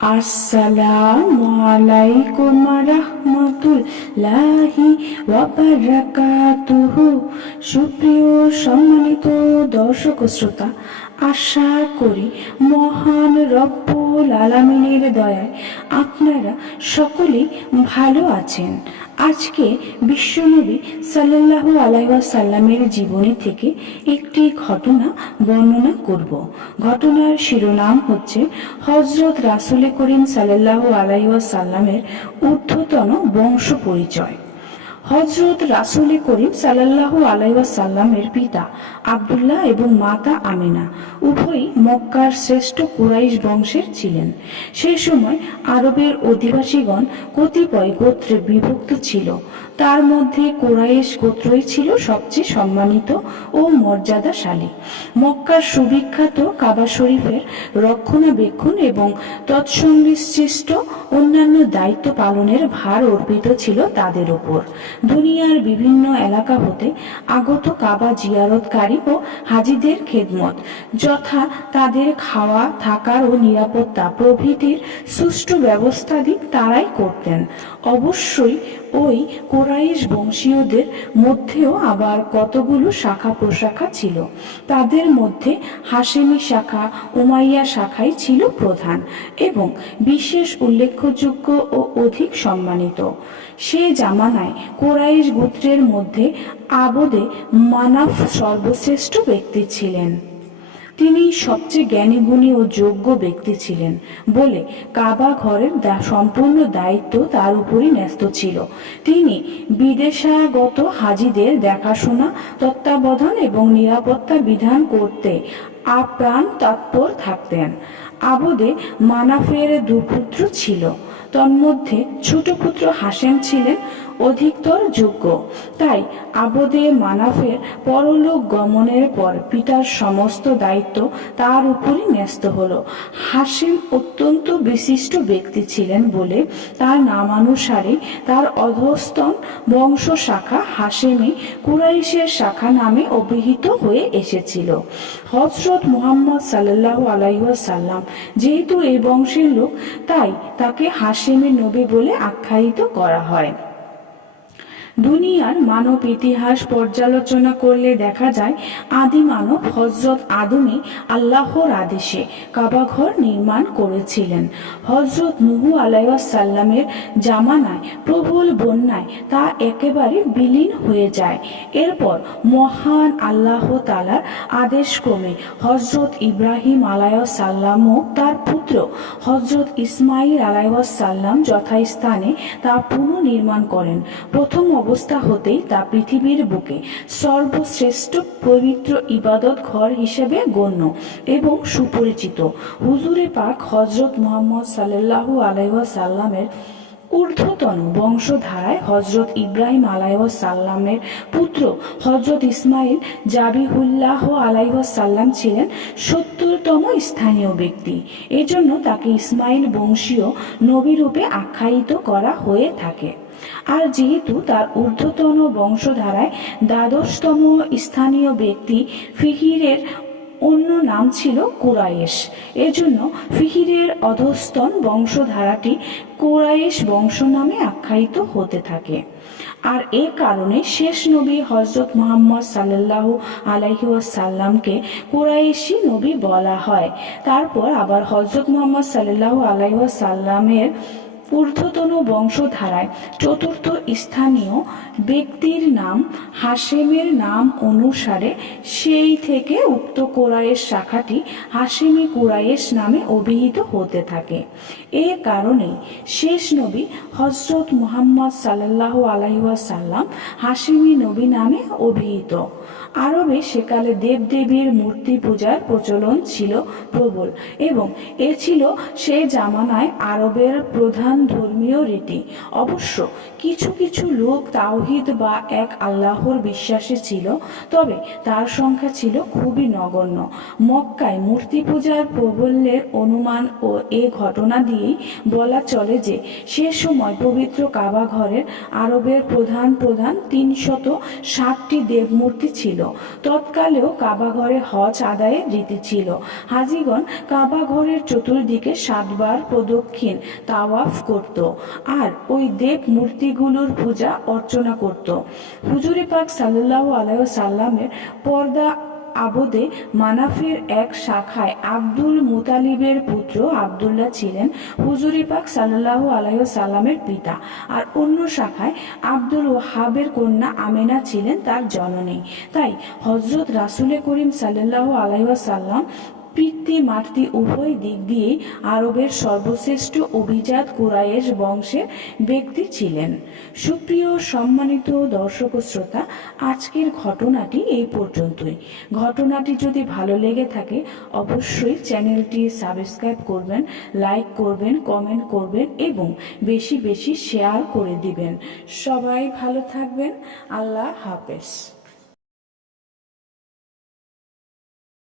আসসালামু আলাইকুম রহমতুল্লাহি ওয়াবারাকাতুহু সুপ্রিয় সম্মানিত দর্শক শ্রোতা আশা করি, মহান রব্বুল আলামিনের দয়ায় আপনারা সকলেই ভালো আছেন। আজকে বিশ্বনবী সাল্লাল্লাহু আলাইহি সাল্লামের জীবনী থেকে একটি ঘটনা বর্ণনা করব। ঘটনার শিরোনাম হচ্ছে হজরত রাসুল করিম সাল্লাল্লাহু আলাইহি সাল্লামের ঊর্ধ্বতন বংশ পরিচয়। হজরত রাসুল করিম সাল্লাল্লাহু আলাইসাল্লামের পিতা আবদুল্লাহ এবং মাতা আমিনা উভয়ই মক্কার শ্রেষ্ঠ কুরাইশ বংশের ছিলেন। সেই সময় আরবের অধিবাসীগণ কতিপয় গোত্রে বিভক্ত ছিল। তার মধ্যে কোরাইশ গোত্রই ছিল সবচেয়ে সম্মানিত ও মর্যাদাশালী। মক্কার সুবিখ্যাত কাবা শরীফের রক্ষণাবেক্ষণ এবং তৎসংশ্লিষ্ট অন্যান্য দায়িত্ব পালনের ভার অর্পিত ছিল তাদের উপর। দুনিয়ার বিভিন্ন এলাকা হতে আগত কাবা জিয়ারতকারী ও হাজিদের খেদমত, যথা তাদের খাওয়া, থাকার ও নিরাপত্তা প্রভৃতির সুষ্ঠু ব্যবস্থাদি তারাই করতেন। অবশ্যই ওই কোরাইশ বংশীয়দের মধ্যেও আবার কতগুলো শাখা প্রশাখা ছিল। তাদের মধ্যে হাসেমি শাখা, উমাইয়া শাখাই ছিল প্রধান এবং বিশেষ উল্লেখযোগ্য ও অধিক সম্মানিত। সে জামানায় কোরাইশ গোত্রের মধ্যে আবদে মানাফ সর্বশ্রেষ্ঠ ব্যক্তি ছিলেন। তিনি সবচেয়ে জ্ঞানীগুণী ও যোগ্য ব্যক্তি ছিলেন বলে কাবা ঘরের সম্পূর্ণ দায়িত্ব তার উপরই ন্যস্ত ছিল। তিনি বিদেশাগত হাজিদের দেখাশোনা, তত্ত্বাবধান এবং নিরাপত্তা বিধান করতে আপ্রাণ তৎপর থাকতেন। আবদে মানাফের দুপুত্র ছিল। তন্মধ্যে ছোট পুত্র হাসেম ছিলেন অধিকতর যোগ্য। তাই আবদে মানাফের পরলোক গমনের পর পিতার সমস্ত দায়িত্ব তার উপরই ন্যস্ত হলো। হাসিম অত্যন্ত বিশিষ্ট ব্যক্তি ছিলেন বলে তার নামানুসারে তার অধস্তন বংশ শাখা হাসেমি কুরাইশের শাখা নামে অভিহিত হয়ে এসেছিল। হজরত মুহাম্মদ সাল্লাহ আলাইসাল্লাম যেহেতু এই বংশের লোক, তাই তাকে হাসেমি নবী বলে আখ্যায়িত করা হয়। দুনিয়ার মানব ইতিহাস পর্যালোচনা করলে দেখা যায় আদি মানব হজরত আদমে আল্লাহর আদেশে কাবাঘর নির্মাণ করেছিলেন। হজরত নুহু আলাইসাল্লামের জামানায় প্রবল বন্যায় তা একেবারে বিলীন হয়ে যায়। এরপর মহান আল্লাহ তালার আদেশক্রমে হজরত ইব্রাহিম আলাইসাল্লাম ও তার পুত্র হজরত ইসমাইল আলাইসাল্লাম যথাস্থানে তা পুনর্নির্মাণ করেন। প্রথম অবস্থা হতেই তা পৃথিবীর বুকে সর্বশ্রেষ্ঠ পবিত্র ইবাদত ঘর হিসেবে গণ্য এবং সুপরিচিত। হুজুরে পাক হজরত মোহাম্মদ সাল্লাহু আলাইসাল্লামের ঊর্ধ্বতন বংশধারায় হজরত ইব্রাহিম সাল্লামের পুত্র হজরত ইসমাইল জাবিহুল্লাহ সাল্লাম ছিলেন সত্তরতম স্থানীয় ব্যক্তি। এজন্য তাকে ইসমাইল বংশীয় নবীরূপে আখ্যায়িত করা হয়ে থাকে। আর যেহেতু তার ঊর্ধ্বতন বংশধারায় দ্বাদশতম স্থানীয় ব্যক্তি ফিহিরের অন্য নাম ছিল কুরায়েশ এজন্য ফিহিরের অধস্তন বংশধারাটি কুরায়েশ বংশ নামে আখ্যায়িত হতে থাকে। আর এ কারণে শেষ নবী হজরত মোহাম্মদ সাল্লাহ আলাইসাল্লামকে কুরাইশি নবী বলা হয়। তারপর আবার হজরত মোহাম্মদ সাল্লাহ আলাইসাল্লামের ঊর্ধ্বতন বংশধারায় চতুর্থ স্থানীয় ব্যক্তির নাম হাসেমের নাম অনুসারে সেই থেকে উক্ত কোরাইশ শাখাটি হাসেমি কুরাইশ নামে অভিহিত হতে থাকে। এ কারণে শেষ নবী হজরত মুহাম্মদ সাল্লাহ আলাইসাল্লাম হাসেমি নবী নামে অভিহিত। আরবে সেকালে দেবদেবীর মূর্তি পূজার প্রচলন ছিল প্রবল এবং এ ছিল সে জামানায় আরবের প্রধান ধর্মীয় রীতি। অবশ্য কিছু কিছু লোক তাওহিদ বা এক আল্লাহর বিশ্বাসী ছিল, তবে তার সংখ্যা ছিল খুবই নগণ্য। মক্কায় মূর্তি পূজার প্রবল্যের অনুমান ও এ ঘটনা দিয়েই বলা চলে যে, সে সময় পবিত্র কাবা ঘরের আরবের প্রধান প্রধান তিনশত ষাটটি দেবমূর্তি ছিল। ছিল। তৎকালেও কাবা ঘরে হজ আদায়ের রীতি ছিল। হাজিগণ কাবাঘরের চতুর্দিকে সাতবার প্রদক্ষিণ, তাওয়াফ করত আর ওই দেব মূর্তিগুলোর পূজা অর্চনা করত। হুজুরি পাক সাল্লাহ আলাই সাল্লামের পর্দা আবদে মানাফের এক শাখায় আব্দুল মুতালিবের পুত্র আবদুল্লাহ ছিলেন, হুজুরি পাক সাল্লাহ আলাইহ সাল্লামের পিতা। আর অন্য শাখায় আব্দুল ওহাবের কন্যা আমেনা ছিলেন তার জননী। তাই হজরত রাসুলে করিম সাল্লাহ আলাইহ সাল্লাম পিতৃ মাতৃ উভয় দিক দিয়েই আরবের সর্বশ্রেষ্ঠ অভিজাত কুরাইশ বংশের ব্যক্তি ছিলেন। সুপ্রিয় সম্মানিত দর্শক শ্রোতা, আজকের ঘটনাটি এই পর্যন্তই। ঘটনাটি যদি ভালো লেগে থাকে, অবশ্যই চ্যানেলটি সাবস্ক্রাইব করবেন, লাইক করবেন, কমেন্ট করবেন এবং বেশি বেশি শেয়ার করে দিবেন। সবাই ভালো থাকবেন। আল্লাহ হাফেজ।